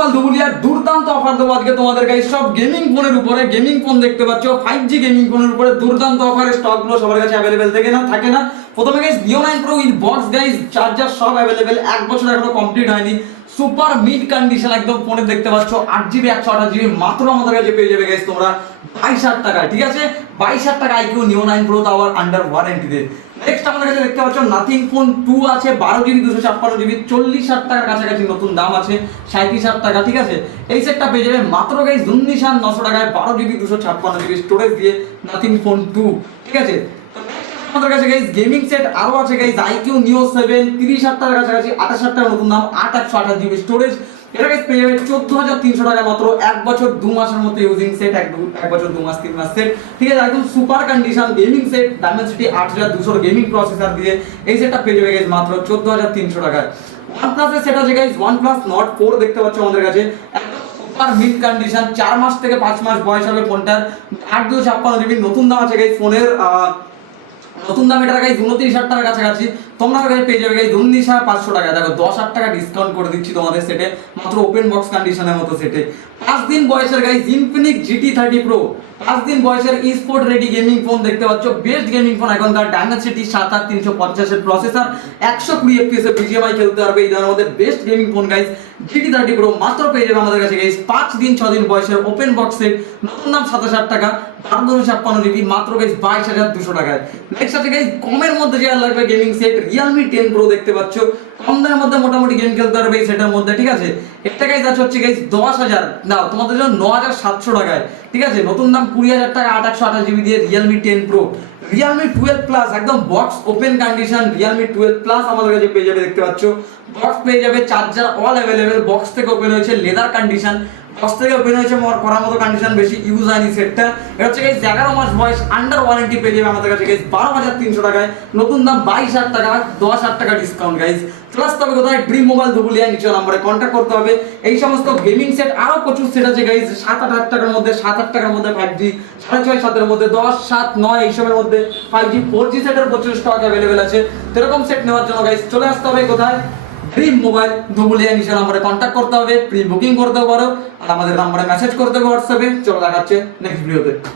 Mobile ধুবুলিয়ার দুর্দান্ত offer দেবো আজকে তোমাদের গাইস সব গেমিং ফোনের উপরে। গেমিং ফোন দেখতে পাচ্ছ 5G গেমিং ফোনের উপরে দুর্দান্ত অফারের স্টকগুলো সবার কাছে অ্যাভেলেবেল থাকে না। প্রথমে guys Neo 9 Pro with box guys, charger সব অ্যাভেলেবেল, 1 বছর এখনো কমপ্লিট হয়নি, সুপার মিড কন্ডিশন একদম ফোনে দেখতে পাচ্ছ। 8GB 128GB মাত্র আমাদের কাছে পেয়ে যাবে গাইস তোমরা 22,000 টাকায়। ঠিক আছে, 22,000 টাকা IQ Neo 9 Pro তাও আন্ডার ওয়ারেন্টিতে। নেক্সট আমাদের কাছে দেখতে পাচ্ছ নাথিং ফোন 2 আছে 12GB 256GB, 40,000 টাকার কাছাকাছি নতুন দাম আছে, 37,000 টাকা। ঠিক আছে, এই সেটটা পেয়ে যাবে মাত্র গাইস 19,900 টাকায় 12GB 256GB স্টোরেজ দিয়ে নাথিং ফোন 2। ঠিক আছে, আমাদের কাছে গাইস গেমিং সেট আরো আছে গাইস IQ Neo 7 30,000 টাকার কাছাকাছি, 28,000 টাকার নতুন দাম, 8/128GB স্টোরেজ। এটা গাইস পেয়ে যাবে 14,300 টাকা মাত্র, 1 বছর 2 মাসের মতো ইউজিং সেট, 1 বছর 2 মাস 3 মাস সেট। ঠিক আছে, একদম super condition gaming set, Dimensity 8200 gaming processor দিয়ে এই সেটটা পেয়ে যাবে গাইস মাত্র 14,300 টাকায়। OnePlus এর সেট আছে গাইস OnePlus Nord 4 দেখতে পাচ্ছ আমাদের কাছে, সুপার মিড কন্ডিশন, 4 মাস থেকে 5 মাস বয়স হবে ফোনটার, 8/256GB নতুন দাম আছে গাইস ফোনের নতুন দাম এটা গাইস 29,000 টাকার কাছাকাছি। তোমরা গাইস পেয়ে যাবে গাইস 19,500 টাকা। দেখো 10,000 টাকা ডিসকাউন্ট করে দিচ্ছি তোমাদের সেটে, মাত্র ওপেন বক্স কন্ডিশনের মতো সেটে। 5 দিন বয়সের গাইস Infinix GT30 Pro, 5 দিন বয়সের স্পোর্ট রেডি গেমিং ফোন দেখতে পাচ্ছ, বেস্ট গেমিং ফোন এখনকার, ডায়মেনসিটি 78350 এর প্রসেসর, 120 FPS এ BGMI খেলতে পারবে, এই ধরনের মধ্যে best gaming phone guys GT30 Pro মাত্র পেয়ে যাবে আমাদের কাছে গাইস 5 দিন 6 দিন বয়সের ওপেন বক্স সেট, নতুন দাম 27,000 টাকা, 1256GB মাত্র গাইস 22,200 টাকায়। নেক্সট আছে গাইস কমের মধ্যে যে আর লাগবে গেমিং সেট Realme 10 Pro দেখতে পাচ্ছ, কম দামের মধ্যে মোটামুটি গেম খেলতে পারবে এই সেটের মধ্যে। ঠিক আছে, এটা গাইস আছে হচ্ছে গাইস 10,000 না তোমাদের জন্য 9,700 টাকায়। ঠিক আছে, নতুন দাম 20,000 টাকা, 8/128GB দিয়ে Realme 10 Pro। Realme 12 Plus একদম box open condition, Realme 12 Plus আমাদের কাছে পেয়ে যাবে দেখতে পাচ্ছ, বক্স পেয়ে যাবে, চার্জার অল अवेलेबल, বক্স থেকে ওপেন হয়েছে, লেদার কন্ডিশন, বক্স থেকে ওপেন হয়েছে, মোর করার মতো কন্ডিশন, বেশি ইউজ হয়নি সেটটা। এটা হচ্ছে গাইস 11 মাস বয়স, আন্ডার ওয়ারেন্টি পেয়ে যাবে আমাদের কাছে গাইস 12,300 টাকায়, নতুন দাম 22,000 টাকা, 10,000 টাকা ডিসকাউন্ট গাইস। প্লাস তবে কোথায় ড্রিম মোবাইল ধুবুলিয়া নিচে নম্বরে কন্ট্যাক্ট করতে হবে। এই সমস্ত গেমিং সেট আরো প্রচুর সেট আছে গাইস 7-8 টাকার মধ্যে, 7-8 টাকার মধ্যে 5G, 6.5-7 এর মধ্যে, 10-7-9 এই সবের মধ্যে 5G 4G সেটের প্রচুর স্টক अवेलेबल আছে। তো এরকম সেট নেওয়ার জন্য গাইস চলে আসতে হবে কোথায়, ড্রিম মোবাইল ধুবুলিয়া নিচে নম্বরে কন্ট্যাক্ট করতে হবে, প্রি বুকিং করতে পারো, আর আমাদের নম্বরে মেসেজ করতে হবে হোয়াটসঅ্যাপে। চলো দেখাচ্ছে নেক্সট ভিডিওতে।